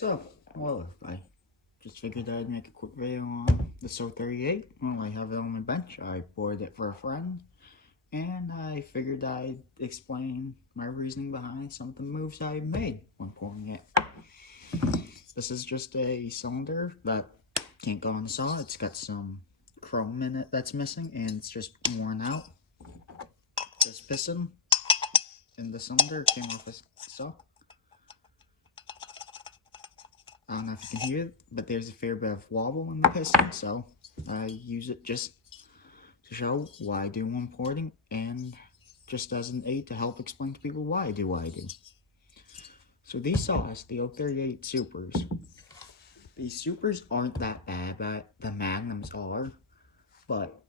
So, well, I just figured I'd make a quick video on the SO38. Well, I have it on my bench. I borrowed it for a friend, and I figured I'd explain my reasoning behind some of the moves I made when pouring it. This is just a cylinder that can't go on the saw. It's got some chrome in it that's missing, and it's just worn out. This piston in the cylinder came with this saw. I don't know if you can hear it, but there's a fair bit of wobble in the piston, so I use it just to show why I do when porting, and just as an aid to help explain to people why I do what I do. So these saws, the 038 Supers, these Supers aren't that bad, but the Magnums are, but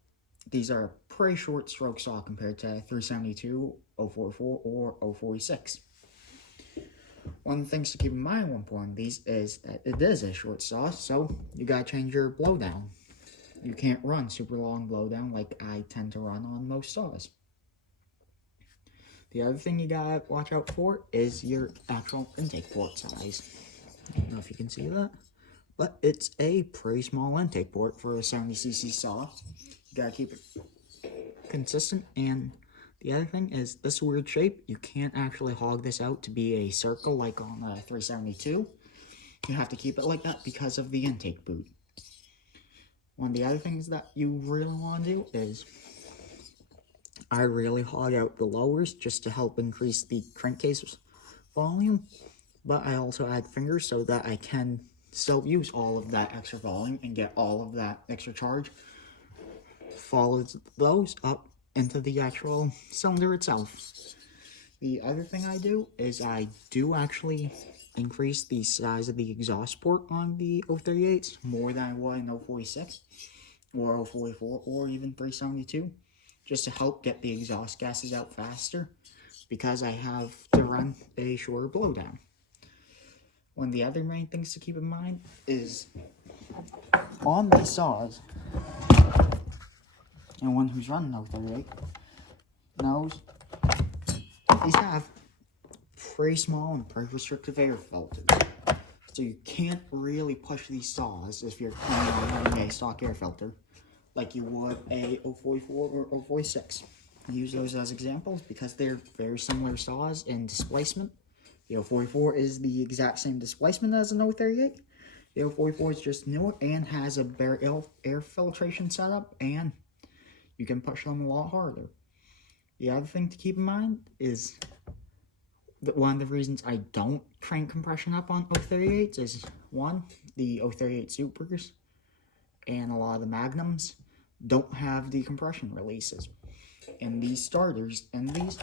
these are a pretty short stroke saw compared to 372, 044, or 046. One of the things to keep in mind when pouring these is that it is a short saw, so you gotta change your blowdown. You can't run super long blowdown like I tend to run on most saws. The other thing you gotta watch out for is your actual intake port size. I don't know if you can see that, but it's a pretty small intake port for a 70cc saw. You gotta keep it consistent, and the other thing is this weird shape. You can't actually hog this out to be a circle like on the 372. You have to keep it like that because of the intake boot. One of the other things that you really want to do is I really hog out the lowers just to help increase the crankcase volume, but I also add fingers so that I can still use all of that extra volume and get all of that extra charge. Follows those up into the actual cylinder itself. The other thing I do is I do actually increase the size of the exhaust port on the 038s more than I would in 046 or 044 or even 372, just to help get the exhaust gases out faster because I have to run a shorter blowdown. One of the other main things to keep in mind is on these saws, and one who's running 038 knows these have pretty small and pretty restrictive air filters. So you can't really push these saws if you're running a stock air filter like you would a 044 or 046. I use those as examples because they're very similar saws in displacement. The 044 is the exact same displacement as an 038. The 044 is just newer and has a better air filtration setup, and you can push them a lot harder. The other thing to keep in mind is that one of the reasons I don't crank compression up on 038s is, one, the 038 Supers and a lot of the Magnums don't have decompression releases. And these starters and these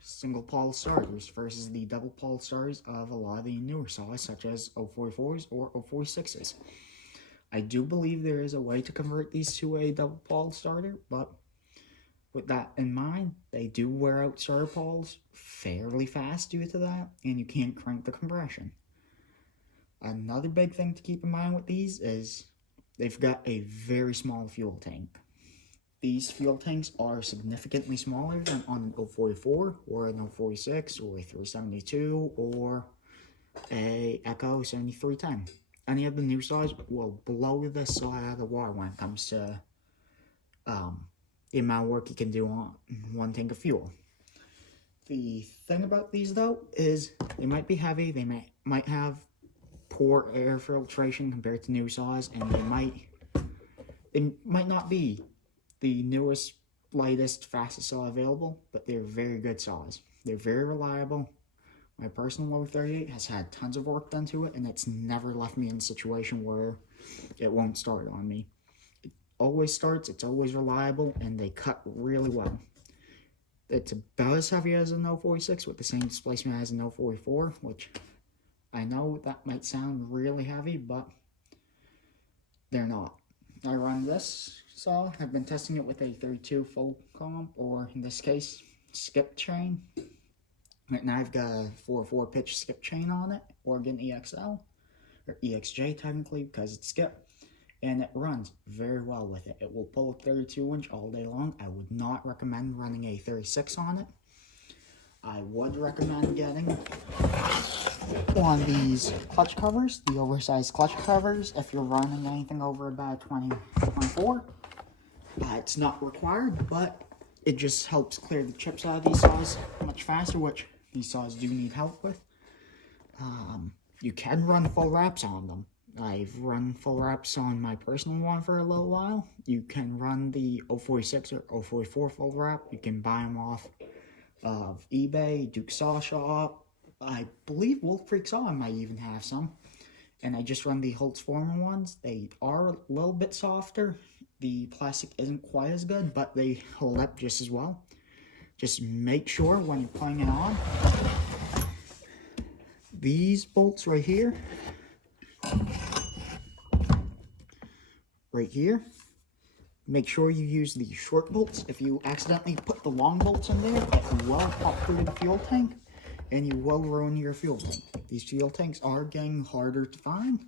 single pole starters versus the double pole starters of a lot of the newer saws such as 044s or 046s. I do believe there is a way to convert these to a double pole starter, but with that in mind, they do wear out starter poles fairly fast due to that, and you can't crank the compression. Another big thing to keep in mind with these is they've got a very small fuel tank. These fuel tanks are significantly smaller than on an 044 or an 046 or a 372 or a Echo 7310. Any of the new saws will blow this saw out of the water when it comes to the amount of work you can do on one tank of fuel. The thing about these though is they might be heavy, they might have poor air filtration compared to new saws, and they might not be the newest, lightest, fastest saw available, but they're very good saws. They're very reliable. My personal 038 has had tons of work done to it, and it's never left me in a situation where it won't start on me. It always starts, it's always reliable, and they cut really well. It's about as heavy as an 046 with the same displacement as an 044, which I know that might sound really heavy, but they're not. I run this saw. I've been testing it with a 32 full comp, or in this case, skip chain. Right now I've got a 4/4 pitch skip chain on it, Oregon EXL, or EXJ technically because it's skip, and it runs very well with it. It will pull a 32 inch all day long. I would not recommend running a 36 on it. I would recommend getting one of these clutch covers, the oversized clutch covers, if you're running anything over about 24. It's not required, but it just helps clear the chips out of these saws much faster, which these saws do need help with. You can run full wraps on them. I've run full wraps on my personal one for a little while. You can run the 046 or 044 full wrap. You can buy them off of eBay, Duke Saw Shop. I believe Wolf Creek Saw might even have some. And I just run the Holtz Foreman ones. They are a little bit softer. The plastic isn't quite as good, but they hold up just as well. Just make sure when you're putting it on, these bolts right here, make sure you use the short bolts. If you accidentally put the long bolts in there, it will pop through the fuel tank, and you will ruin your fuel tank. These fuel tanks are getting harder to find,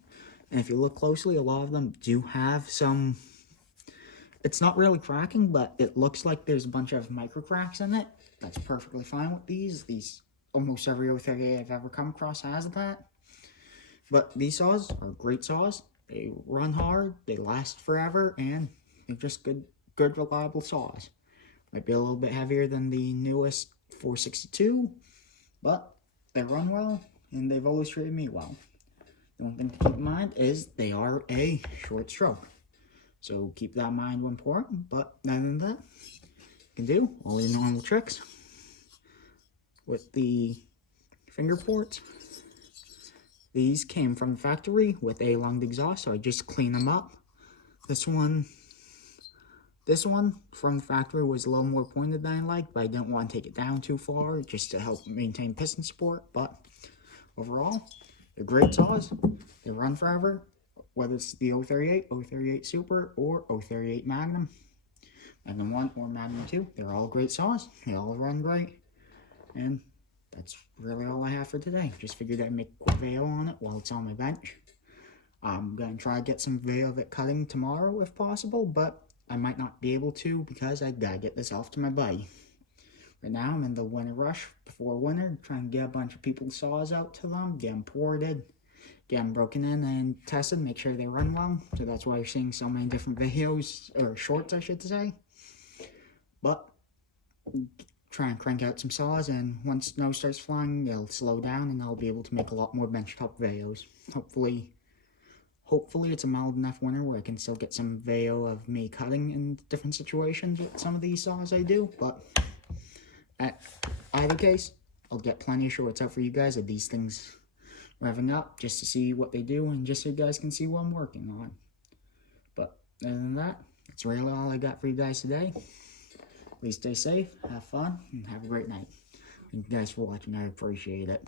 and if you look closely, a lot of them do have some, it's not really cracking, but it looks like there's a bunch of micro cracks in it. That's perfectly fine with these. Almost every 038 I've ever come across has that. But these saws are great saws. They run hard, they last forever, and they're just good reliable saws. Might be a little bit heavier than the newest 462, but they run well, and they've always treated me well. The one thing to keep in mind is they are a short stroke. So keep that in mind when pouring, but other than that, you can do all your normal tricks with the finger ports. These came from the factory with a lunged exhaust, so I just cleaned them up. This one from the factory was a little more pointed than I liked, but I didn't want to take it down too far just to help maintain piston support. But overall, they're great saws. They run forever, whether it's the 038, 038 Super, or 038 Magnum. Magnum 1 or Magnum 2, they're all great saws. They all run great. And that's really all I have for today. Just figured I'd make a quick video on it while it's on my bench. I'm going to try to get some video of it cutting tomorrow if possible, but I might not be able to because I gotta get this off to my buddy. Right now I'm in the winter rush before winter, trying to get a bunch of people's saws out to them, get them ported, get them broken in and tested, make sure they run well. So that's why you're seeing so many different videos, or shorts I should say. But try and crank out some saws, and once snow starts flying, they'll slow down and I'll be able to make a lot more benchtop videos. Hopefully it's a mild enough winter where I can still get some video of me cutting in different situations with some of these saws I do, but at either case, I'll get plenty of shorts out for you guys of these things revving up just to see what they do and just so you guys can see what I'm working on. But other than that, that's really all I got for you guys today. Please stay safe, have fun, and have a great night. Thank you guys for watching. I appreciate it.